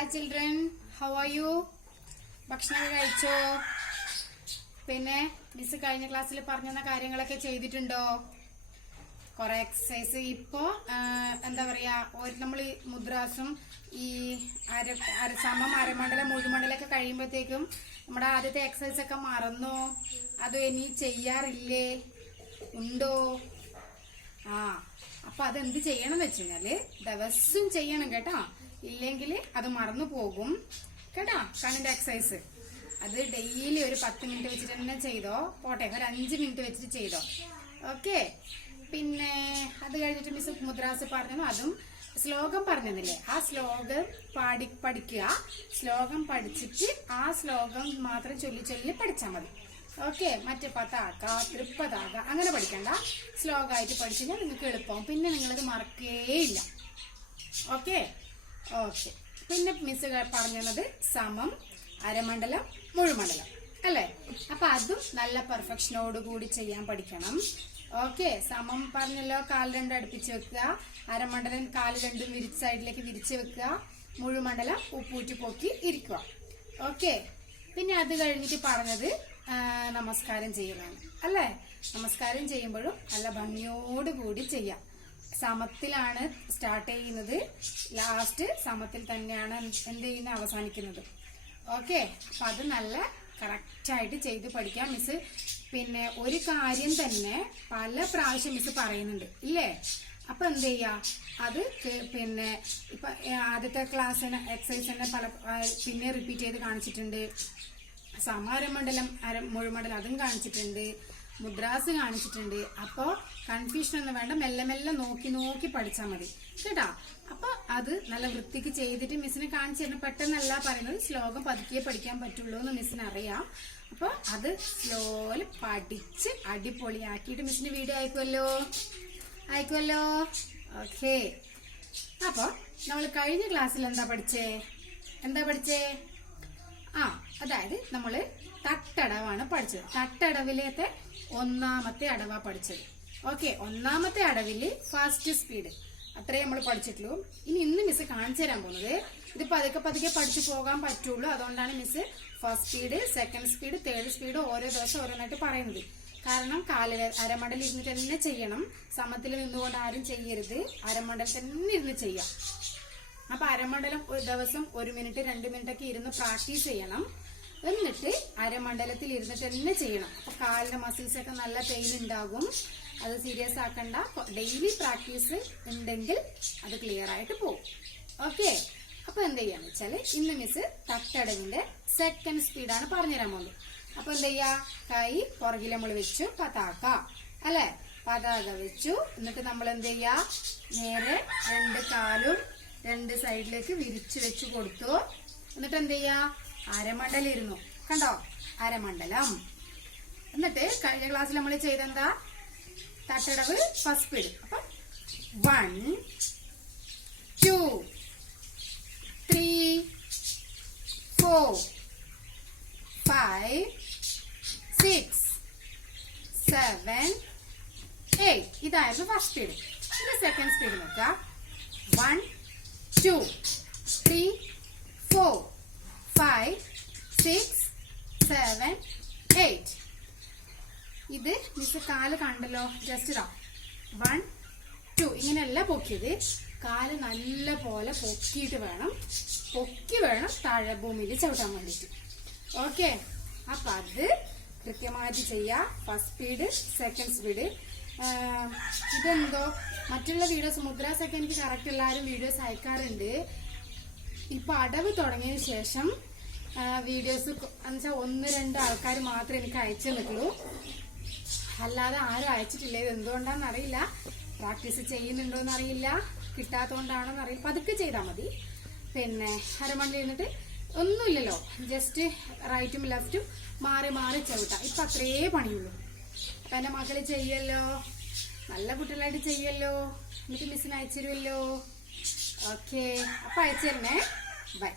Hi children, how are you? ഭക്ഷണമൊക്കെ കഴിച്ചോ? പിന്നെ മിസ് കഴിഞ്ഞ ക്ലാസ്സിൽ പറഞ്ഞ കാര്യങ്ങളൊക്കെ ചെയ്തിട്ടുണ്ടോ? കുറെ എക്സസൈസ് ഇപ്പോ എന്താ പറയാ, നമ്മൾ ഈ മുദ്രാസും ഈ സമം, അരമണ്ഡലം, മുഴുമണ്ഡലമൊക്കെ കഴിയുമ്പോഴത്തേക്കും നമ്മുടെ ആദ്യത്തെ എക്സസൈസ് ഒക്കെ മറന്നോ? അത് ഇനി ചെയ്യാറില്ലേ? ഉണ്ടോ? അപ്പൊ അതെന്ത് ചെയ്യണം എന്ന് വെച്ച് കഴിഞ്ഞാല് ദിവസം ചെയ്യണം കേട്ടോ. ഇല്ലെങ്കിൽ അത് മറന്നു പോകും കേട്ടോ. കണ്ണിന്റെ എക്സസൈസ് അത് ഡെയിലി ഒരു 10 മിനിറ്റ് വെച്ചിട്ട് തന്നെ ചെയ്തോ. പോട്ടെ, ഒരു 5 മിനിറ്റ് വെച്ചിട്ട് ചെയ്തോ. ഓക്കെ. പിന്നെ അത് കഴിഞ്ഞിട്ട് മിസ് മുദ്രാസ് പറഞ്ഞു, അതും ശ്ലോകം പറഞ്ഞതില്ലേ, ആ ശ്ലോകം പഠിക്കുക. ശ്ലോകം പഠിച്ചിട്ട് ആ ശ്ലോകം മാത്രം ചൊല്ലി ചൊല്ലി പഠിച്ചാൽ മതി. ഓക്കെ. മറ്റേ പതാക, തൃപ്പതാക അങ്ങനെ പഠിക്കണ്ട. ശ്ലോകമായിട്ട് പഠിച്ചു കഴിഞ്ഞാൽ നിങ്ങൾക്ക് എളുപ്പമാവും. പിന്നെ നിങ്ങളത് മറക്കേയില്ല. ഓക്കെ. ഓക്കെ. പിന്നെ മിസ് പറഞ്ഞത് സമം, അരമണ്ഡലം, മുഴുമണ്ഡലം അല്ലേ? അപ്പൊ അതും നല്ല പെർഫെക്ഷനോടുകൂടി ചെയ്യാൻ പഠിക്കണം. ഓക്കെ. സമം പറഞ്ഞല്ലോ, കാല് രണ്ടും അടുപ്പിച്ച് വെക്കുക. അരമണ്ഡലം കാല് രണ്ടും സൈഡിലേക്ക് വിരിച്ച് വെക്കുക. മുഴുമണ്ഡലം ഉപ്പൂറ്റി പൊക്കി ഇരിക്കുക. ഓക്കെ. പിന്നെ അത് കഴിഞ്ഞിട്ട് പറഞ്ഞത് നമസ്കാരം ചെയ്യലാണ് അല്ലേ? നമസ്കാരം ചെയ്യുമ്പോഴും നല്ല ഭംഗിയോടുകൂടി ചെയ്യാം. സമത്തിലാണ് സ്റ്റാർട്ട് ചെയ്യുന്നത്, ലാസ്റ്റ് സമത്തിൽ തന്നെയാണ് എന്ത് ചെയ്യുന്നത്, അവസാനിക്കുന്നത്. ഓക്കെ. അപ്പൊ അത് നല്ല കറക്റ്റായിട്ട് ചെയ്ത് പഠിക്കാം മിസ്. പിന്നെ ഒരു കാര്യം തന്നെ പല പ്രാവശ്യം മിസ് പറയുന്നുണ്ട് ഇല്ലേ? അപ്പൊ എന്ത് ചെയ്യാ, അത് പിന്നെ ഇപ്പൊ ആദ്യത്തെ ക്ലാസ് എക്സസൈസ് തന്നെ പിന്നെ റിപ്പീറ്റ് ചെയ്ത് കാണിച്ചിട്ടുണ്ട്. അരമണ്ഡലം, മുഴുമണ്ഡലം അതും കാണിച്ചിട്ടുണ്ട്. മുദ്രാസ് കാണിച്ചിട്ടുണ്ട്. അപ്പൊ കൺഫ്യൂഷൻ ഒന്നും വേണ്ട, മെല്ലെ മെല്ലെ നോക്കി നോക്കി പഠിച്ചാൽ മതി കേട്ടോ. അപ്പൊ അത് നല്ല വൃത്തിക്ക് ചെയ്തിട്ട് മിസ്സിനെ കാണിച്ചു തരണം. പെട്ടെന്നല്ല പറയുന്നത്, ശ്ലോകം പതുക്കിയേ പഠിക്കാൻ പറ്റുള്ളൂ എന്ന് മിസ്സിന് അറിയാം. അപ്പൊ അത് സ്ലോയിൽ പഠിച്ച് അടിപൊളിയാക്കിയിട്ട് മിസ്സിന് വീഡിയോ അയക്കുമല്ലോ. ഓക്കെ. അപ്പൊ നമ്മൾ കഴിഞ്ഞ ക്ലാസ്സിൽ എന്താ പഠിച്ചേ? അതായത് നമ്മള് തട്ടടവാണ് പഠിച്ചത്. തട്ടടവിലത്തെ 1ാമത്തെ അടവാ പഠിച്ചത്. ഓക്കെ. 1ാമത്തെ അടവില് ഫസ്റ്റ് സ്പീഡ് അത്രേ നമ്മൾ പഠിച്ചിട്ടുള്ളൂ. ഇന്ന് മിസ് കാണിച്ചു തരാൻ പോകുന്നത് ഇത് പതുക്കെ പഠിച്ചു പോകാൻ പറ്റുള്ളൂ. അതുകൊണ്ടാണ് miss first speed, second speed, third speed ഓരോ ദിവസം ഓരോന്നായിട്ട് പറയുന്നത്. കാരണം അരമണ്ഡലം ഇരുന്നിട്ട് തന്നെ ചെയ്യണം. സമത്തിൽ നിന്നുകൊണ്ട് ആരും ചെയ്യരുത്. അരമണ്ഡലം തന്നെ ഇരുന്ന് ചെയ്യാം. അപ്പൊ അരമണ്ഡലം ഒരു ദിവസം 1 മിനിറ്റ് 2 മിനിറ്റ് ഒക്കെ ഇരുന്ന് പ്രാക്ടീസ് ചെയ്യണം. എന്നിട്ട് അരമണ്ഡലത്തിൽ ഇരുന്നിട്ട് തന്നെ ചെയ്യണം. അപ്പൊ കാലിന്റെ മസിൽസ് ഒക്കെ നല്ല പെയിൻ ഉണ്ടാകും. അത് സീരിയസ് ആക്കണ്ട. ഡെയിലി പ്രാക്ടീസ് ഉണ്ടെങ്കിൽ അത് ക്ലിയർ ആയിട്ട് പോകും. ഓക്കെ. അപ്പൊ എന്ത് ചെയ്യാന്ന് വെച്ചാല് ഇന്ന് മിസ് തട്ടടവിന്റെ സെക്കൻഡ് സ്പീഡാണ് പറഞ്ഞുതരാൻ പോകുന്നത്. അപ്പൊ എന്ത് ചെയ്യാ, കൈ പുറകിൽ നമ്മൾ വെച്ചു, പതാക അല്ലെ? പതാക വെച്ചു. എന്നിട്ട് നമ്മൾ എന്ത് ചെയ്യാ, നേരെ 2 കാലും 2 സൈഡിലേക്ക് വിരിച്ചു വെച്ചു കൊടുത്തു. എന്നിട്ട് എന്ത് ചെയ്യാ, അരമണ്ഡലം ഇരുന്നു. കണ്ടോ? അരമണ്ഡലം. എന്നിട്ട് കഴിഞ്ഞ ക്ലാസ്സിൽ നമ്മൾ ചെയ്തെന്താ, തട്ടടവ് ഫസ്റ്റ് സ്പീഡ്. അപ്പൊ 1 2 3 4 5 6 7 8 ഇതായിരുന്നു ഫസ്റ്റ് സ്പീഡ്. ഇത് സെക്കൻഡ് സ്പീഡ് നോക്കാം. 1 2 3 4 5 6 7 8. ഇത് മിസ് കാല് കണ്ടല്ലോ, ജസ്റ്റ് ഇതാ 1 2 ഇങ്ങനെയല്ല പൊക്കിയത്. കാല് നല്ല പോലെ പൊക്കി വേണം താഴെ ഭൂമിയിൽ ചവിട്ടാൻ വേണ്ടിട്ട്. ഓക്കെ. അപ്പൊ അത് കൃത്യമായിട്ട് ചെയ്യാം. First speed, second speed. ഇതെന്തോ മറ്റുള്ള വീഡിയോസ് മുദ്രാസൊക്കെ എനിക്ക് കറക്റ്റ് എല്ലാവരും വീഡിയോസ് അയക്കാറുണ്ട്. ഇപ്പൊ അടവ് തുടങ്ങിയതിന് ശേഷം വീഡിയോസ് എന്നുവെച്ചാൽ 1-2 ആൾക്കാർ മാത്രമേ എനിക്ക് അയച്ചു തന്നിട്ടുള്ളൂ. അല്ലാതെ ആരും അയച്ചിട്ടില്ല. ഇത് എന്തുകൊണ്ടാന്ന് അറിയില്ല. പ്രാക്ടീസ് ചെയ്യുന്നുണ്ടോന്ന് അറിയില്ല, കിട്ടാത്തോണ്ടാണോന്ന് അറിയില്ല. പതുക്കെ ചെയ്താൽ മതി. പിന്നെ അരമണ്ഡലം ഇരുന്നിട്ട് ഒന്നുമില്ലല്ലോ, ജസ്റ്റ് റൈറ്റും ലെഫ്റ്റും മാറി ചവിട്ടാം. ഇപ്പൊ അത്രേ പണിയുള്ളൂ. അപ്പൊ എന്റെ മക്കള് ചെയ്യല്ലോ, നല്ല കുട്ടികളായിട്ട് ചെയ്യല്ലോ. എന്നിട്ട് മിസ്സിന് അയച്ചു തരുമല്ലോ. ഓക്കെ. അപ്പൊ അയച്ചു തരണേ. ബൈ.